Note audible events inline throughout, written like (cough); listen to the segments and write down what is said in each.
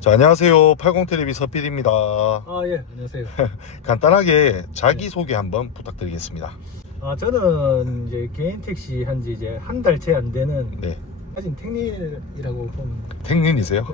자, 안녕하세요. 80텔레비 서필입니다. 아, 예, 안녕하세요. (laughs) 간단하게 자기소개 한번 부탁드리겠습니다. 아, 저는 이제 개인 택시 한 지 이제 한 달 채 안 되는 네. 사실 택리라고 보면 택린이세요?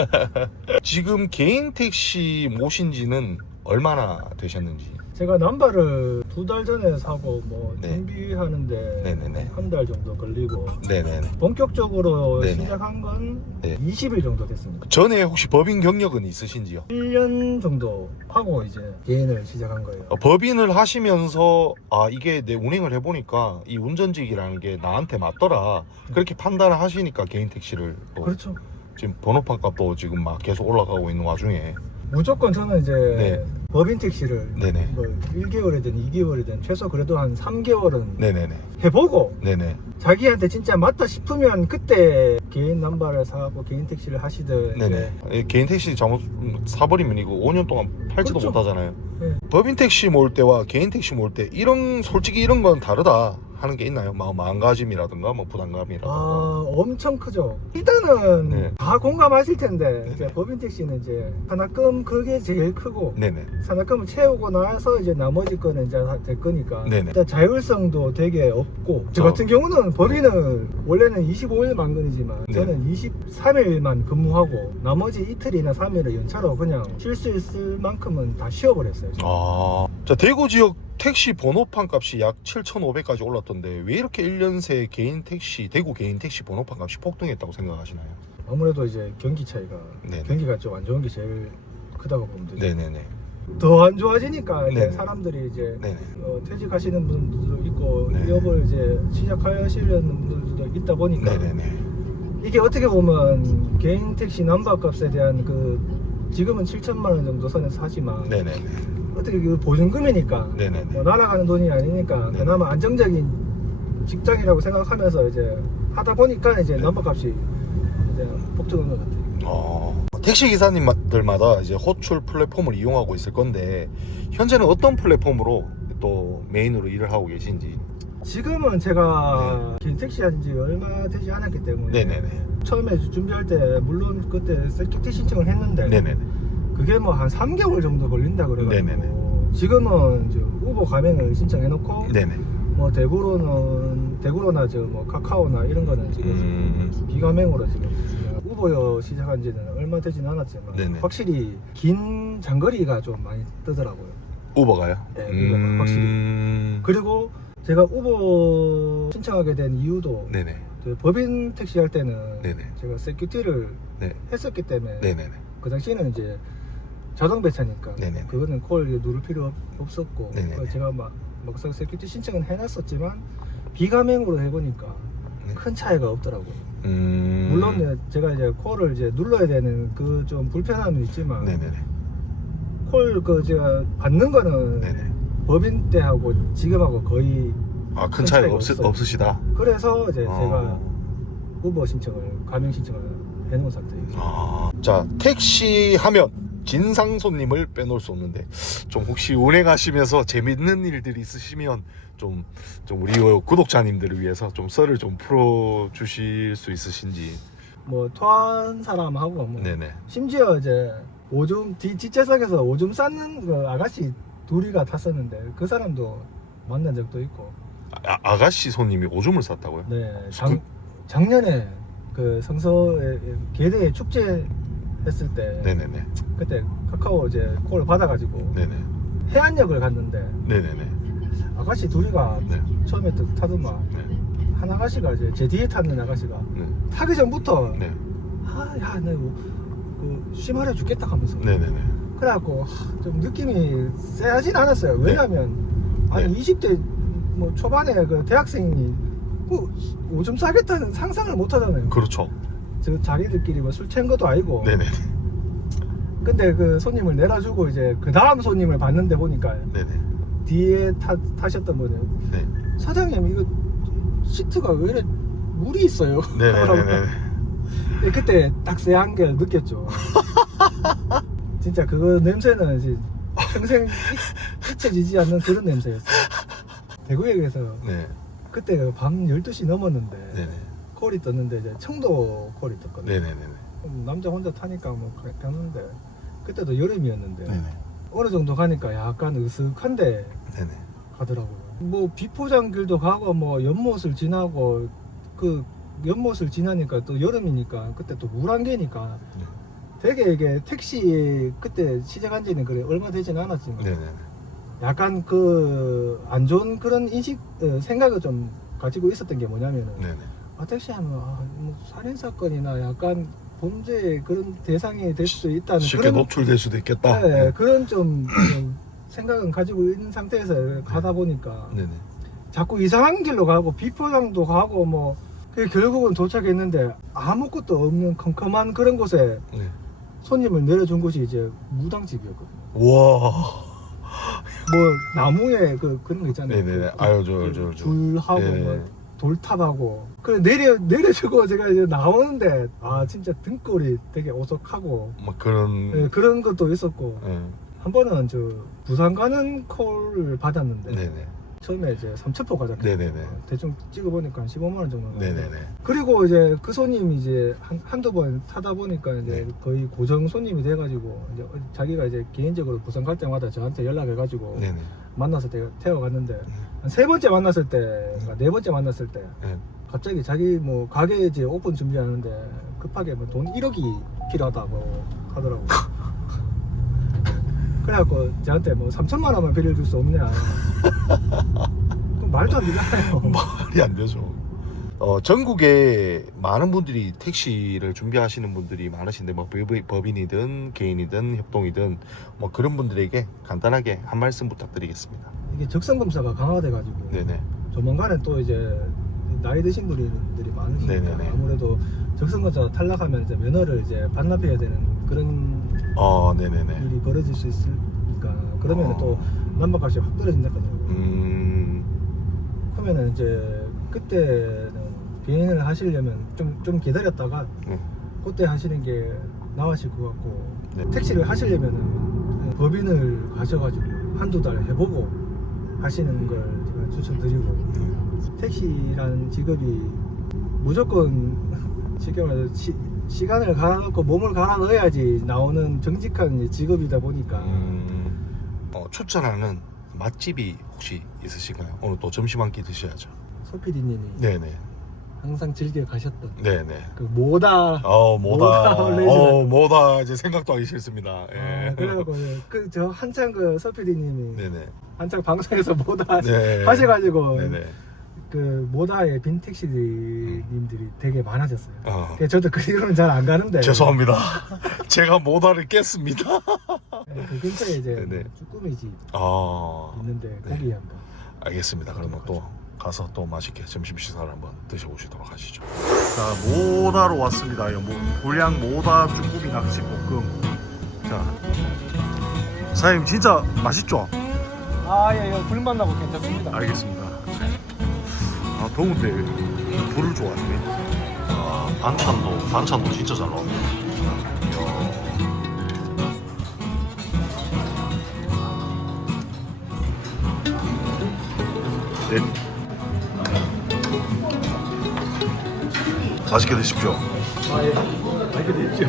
(laughs) 지금 개인 택시 모신 지는 얼마나 되셨는지. 제가 남바를 두달 전에 사고 뭐 네. 준비하는데 네네네. 한 달 정도 걸리고 네네네. 본격적으로 네네. 시작한 건 네. 20일 정도 됐습니다. 전에 혹시 법인 경력은 있으신지요? 1년 정도 하고 이제 개인을 시작한 거예요. 어, 법인을 하시면서 아 이게 내 운행을 해보니까 이 운전직이라는 게 나한테 맞더라 그렇게 판단을 하시니까 개인 택시를 또 그렇죠. 지금 번호판 값도 지금 막 계속 올라가고 있는 와중에 무조건 저는 이제 네. 법인 택시를 네네 뭐 1개월이든 2개월이든 최소 그래도 한 3개월은 네네네 해보고 네네 자기한테 진짜 맞다 싶으면 그때 개인 남바를 사고 개인 택시를 하시든 네네 예, 개인 택시 잘못 사버리면 이거 5년 동안 팔지도 그렇죠. 못하잖아요 네. 법인 택시 몰 때와 개인 택시 몰때 이런 솔직히 이런 건 다르다 하는 게 있나요? 마- 마음가짐이라든가 뭐 부담감이라든가 아 엄청 크죠 일단은 네. 다 공감하실 텐데. 이제 법인 택시는 이제 산악금 그게 제일 크고 네네 산악금을 채우고 나서 이제 나머지 거는 이제 다 될 거니까 네네. 일단 자율성도 되게 없고 저 저- 같은 경우는 법인은 원래는 25일 만근이지만 네. 저는 23일만 근무하고 나머지 이틀이나 3일을 연차로 그냥 쉴 수 있을 만큼은 다 쉬어버렸어요 저는. 아, 자 대구 지역 택시 번호판 값이 약 7,500까지 올랐던데 왜 이렇게 1년 새 개인 택시 대구 개인 택시 번호판 값이 폭등했다고 생각하시나요? 아무래도 이제 경기 차이가 네네. 경기가 좀 안 좋은 게 제일 크다고 보면 되죠. 네네네. 더 안 좋아지니까 이제 네네. 사람들이 이제 네네. 어, 퇴직하시는 분들도 있고 네. 기업을 이제 시작하시려는 분들도 있다 보니까 네네네. 이게 어떻게 보면 개인 택시 남바 값에 대한 그 지금은 7천만 원 정도 선에서 하지만 네네네. 어떻게 그 보증금이니까 네네네. 뭐 날아가는 돈이 아니니까 네네. 그나마 안정적인 직장이라고 생각하면서 이제 하다 보니까 이제 네. 남바 값이 이제 폭등한 것 같아요. 어, 택시 기사님들마다 이제 호출 플랫폼을 이용하고 있을 건데 현재는 어떤 플랫폼으로 또 메인으로 일을 하고 계신지. 지금은 제가 개인 택시 한 지 얼마 되지 않았기 때문에 네. 네네네. 처음에 준비할 때 물론 그때 셀키티 신청을 했는데 네네네. 그게 뭐 한 3개월 정도 걸린다 그래가지고 네네네. 지금은 이제 후보 가맹을 신청해놓고 네네. 뭐 대구로는 대구로나 저 뭐 카카오나 이런 거는 지금 음, 비가맹으로 지금 우버요 시작한 지는 얼마 되진 않았지만 네네. 확실히 긴 장거리가 좀 많이 뜨더라고요. 우버가요? 네, 우버가 확실히. 음, 그리고 제가 우버 신청하게 된 이유도 네네. 그 법인 택시 할 때는 네네. 제가 세큐티를 네. 했었기 때문에 네네네. 그 당시에는 이제 자동 배차니까 네네. 그거는 콜 누를 필요 없었고. 그래서 제가 막 막상 세큐티 신청은 해놨었지만 비가맹으로 해보니까 네. 큰 차이가 없더라고요. 음, 물론 제가 이제 콜을 이제 눌러야 되는 그 좀 불편함은 있지만 네네네. 콜그 제가 받는 거는 네네. 법인 때하고 지금하고 거의 아, 큰 큰 차이가 차이가 없, 없어요. 없으시다? 그래서 이제 제가 어. 우버 신청을 가맹 신청을 해놓은 상태예요. 아, 자, 택시 하면 진상 손님을 빼놓을 수 없는데 좀 혹시 운행하시면서 재밌는 일들이 있으시면 좀, 좀 우리 구독자님들을 위해서 좀 썰을 좀 풀어 주실 수 있으신지. 뭐 토한 사람하고 뭐 네네. 심지어 이제 오줌 뒤 뒷좌석에서 오줌 싸는 그 아가씨 둘이가 탔었는데 그 사람도 만난 적도 있고 아, 아가씨 손님이 오줌을 쌌다고요? 네 작, 작년에 그 성서에 계대 축제 했을 때 네네네. 그때 카카오 이제 콜 받아가지고 네네. 해안역을 갔는데 네네네. 아가씨 둘이가 네. 처음에 타더만 네. 한 아가씨가 이제 제 뒤에 탔는 아가씨가 네. 타기 전부터 네. 아야내그 심하려 죽겠다 하면서 네네네. 그래갖고 하, 좀 느낌이 쎄하진 않았어요. 왜냐면 아니 네. 20대 뭐 초반에 그 대학생이 뭐 오줌 싸겠다는 상상을 못 하잖아요. 그렇죠. 저 자기들끼리 뭐 술 취한 것도 아니고. 네네. 근데 그 손님을 내려주고 이제 그 다음 손님을 봤는데 보니까 네네. 뒤에 타, 타셨던 분은 네. 사장님 이거 시트가 왜 이래 물이 있어요. 네네네. (laughs) 네, 그때 딱 쎄한 게 느꼈죠. (laughs) 진짜 그거 냄새는 이제 평생 잊- 잊혀지지 않는 그런 냄새였어요. 대구역에서 네. 그때 그밤 12시 넘었는데 네네. 콜이 떴는데 이제 청도 콜이 떴거든요. 네네네. 남자 혼자 타니까 뭐 가- 갔는데 그때도 여름이었는데 네네. 어느 정도 가니까 약간 으슥한데 네네. 가더라고요. 뭐 비포장길도 가고 뭐 연못을 지나고 그 연못을 지나니까 또 여름이니까 그때 또 물안개니까 네. 되게 이게 택시 그때 시작한 지는 그래 얼마 되진 않았지만 네네. 약간 그 안 좋은 그런 인식 어, 생각을 좀 가지고 있었던 게 뭐냐면은 네네. 아, 택시 하면 아, 뭐 살인 사건이나 약간 범죄의 그런 대상이 될 수도 있다는 쉽게 그런 노출될 수도 있겠다. 네, 그런 좀, (clears throat) 좀 생각은 가지고 있는 상태에서 가다 보니까 네네. 자꾸 이상한 길로 가고 비포장도 가고 뭐그 결국은 도착했는데 아무것도 없는 컴컴한 그런 곳에 네. 손님을 내려준 곳이 이제 무당집이었거든요. 와. 뭐 나무에 그 그런 거 있잖아요. 네네네. 그, 아유, 저, 그 저. 줄 하고 네. 뭐 돌탑하고 그래 내려 내려주고 제가 이제 나오는데 아 진짜 등골이 되게 오석하고 막 그런. 네, 그런 것도 있었고 네. 한 번은 저 부산 가는 콜을 받았는데 네네. 처음에 이제 삼천포 가자 네네네. 대충 찍어보니까 한 15만 원 정도 나왔는데 네네네. 그리고 이제 그 손님이 이제 한, 한두 번 타다 보니까 이제 네. 거의 고정 손님이 돼가지고 이제 자기가 이제 개인적으로 부산 갈 때마다 저한테 연락해가지고 네네. 만나서 태- 태워갔는데 한세 번째 만났을 때, 네 번째 만났을 때 네. 갑자기 자기 뭐 가게 이제 오픈 준비하는데 급하게 뭐 돈 1억이 필요하다고 하더라고. (laughs) 그래갖고 저한테 뭐 3천만 원만 빌려줄 수 없냐. 그럼 말도 안 되잖아요. (laughs) 말이 안 되죠. 어, 전국에 많은 분들이 택시를 준비하시는 분들이 많으신데 뭐 법- 법인이든 개인이든 협동이든 뭐 그런 분들에게 간단하게 한 말씀 부탁드리겠습니다. 이게 적성 검사가 강화돼 가지고 네네. 조만간에 또 이제 나이 드신 분들이 많으시니까 네네네. 아무래도 적성 검사 탈락하면 이제 면허를 이제 반납해야 되는 그런 어, 네네네. 일이 벌어질 수 있으니까 그러면 어. 또 난방값이 확 떨어진다 하더라고요. 음, 그러면은 이제 그때는 비행을 하시려면 좀, 좀 기다렸다가 네. 그때 하시는 게 나으실 것 같고 네. 택시를 하시려면은 법인을 가셔가지고 한두 달 해보고 하시는 걸 제가 추천드리고 택시라는 직업이 무조건 쉽게 말해서 시, 시간을 갈아 넣고 몸을 갈아 넣어야지 나오는 정직한 직업이다 보니까 음, 어, 추천하는 맛집이 혹시 있으신가요? 오늘 또 점심 한 끼 드셔야죠. 소 PD님이 네네. 항상 즐겨 가셨던 네네. 그 모다 어, 뭐다. 어, 뭐다. 이제 생각도 하기 싫습니다. 예. 아, 그래갖고 그저 한창 그 서피디님이 네네. 한창 방송에서 (laughs) 모다 네. 하셔가지고 네네. 그 모다의 빈 택시님들이 되게 많아졌어요. 어, 그래서 저도 그 뒤로는 잘 안 가는데 죄송합니다. (laughs) 제가 모다를 깼습니다. 네, 그 근처에 이제 네네. 쭈꾸미 집 아, 있는데 네. 거기 한번 알겠습니다. 그러면 또 가서 또 맛있게 점심 식사를 한번 드셔보시도록 하시죠. 자, 모다로 왔습니다. 요 모, 불량 모다 쭈꾸미 낙지 볶음. 자, 사장님 진짜 맛있죠? 아예 예, 불만 나고 괜찮습니다. 알겠습니다. 아 더운데 불을 좋아하시네. 아 반찬도 반찬도 진짜 잘 나오네. 네. 맛있게 드십시오. 아예 알게 되십시오.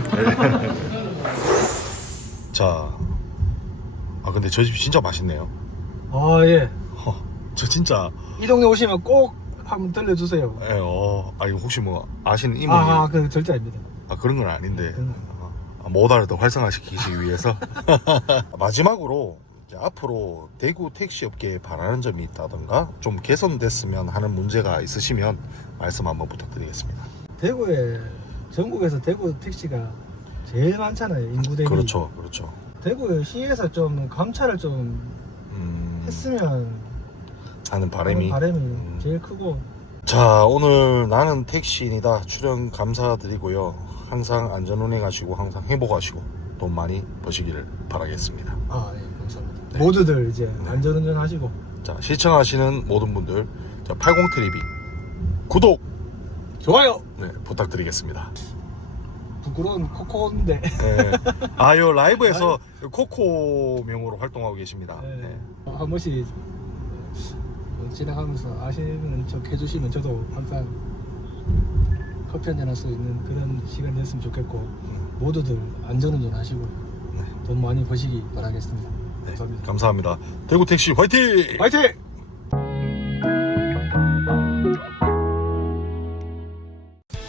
자, 아 근데 저 집 진짜 맛있네요. 아 예. 허, 저 진짜 이 동네 오시면 꼭 한번 들려주세요. 에, 어, 아 이거 혹시 뭐 아시는 이모님 아, 그 절대 아닙니다. 아 그런 건 아닌데 그런 아, 모다를 더 활성화시키기 위해서 (laughs) 마지막으로 이제 앞으로 대구 택시 업계에 바라는 점이 있다던가 좀 개선됐으면 하는 문제가 있으시면 말씀 한번 부탁드리겠습니다. 대구에 전국에서 대구 택시가 제일 많잖아요 인구 대비. 그렇죠, 그렇죠. 대구 시에서 좀 감찰을 좀 음, 했으면 하는 바람이. 바람이 음. 제일 크고 자 오늘 나는 택시인이다 출연 감사드리고요. 항상 안전 운행하시고 항상 행복하시고 돈 많이 버시기를 바라겠습니다. 아 예 감사합니다. 네. 모두들 이제 안전운전 하시고 자 시청하시는 모든 분들 자 80트리비 구독 좋아요 네, 부탁드리겠습니다. 부끄러운 코코인데. 네. 아요 라이브에서 아, 예. 코코 명으로 활동하고 계십니다. 네. 네. 한 번씩 지나가면서 아시는 척 해주시면 저도 항상 커피 한잔 할 수 있는 그런 시간이었으면 좋겠고 음. 모두들 안전운전 하시고 네. 돈 많이 버시기 바라겠습니다. 네. 감사합니다. 감사합니다. 대구 택시 화이팅! 화이팅!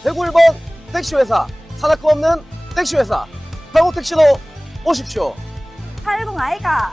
101번 택시회사 사다코 없는 택시회사 한국 택시로 오십시오. 80아이가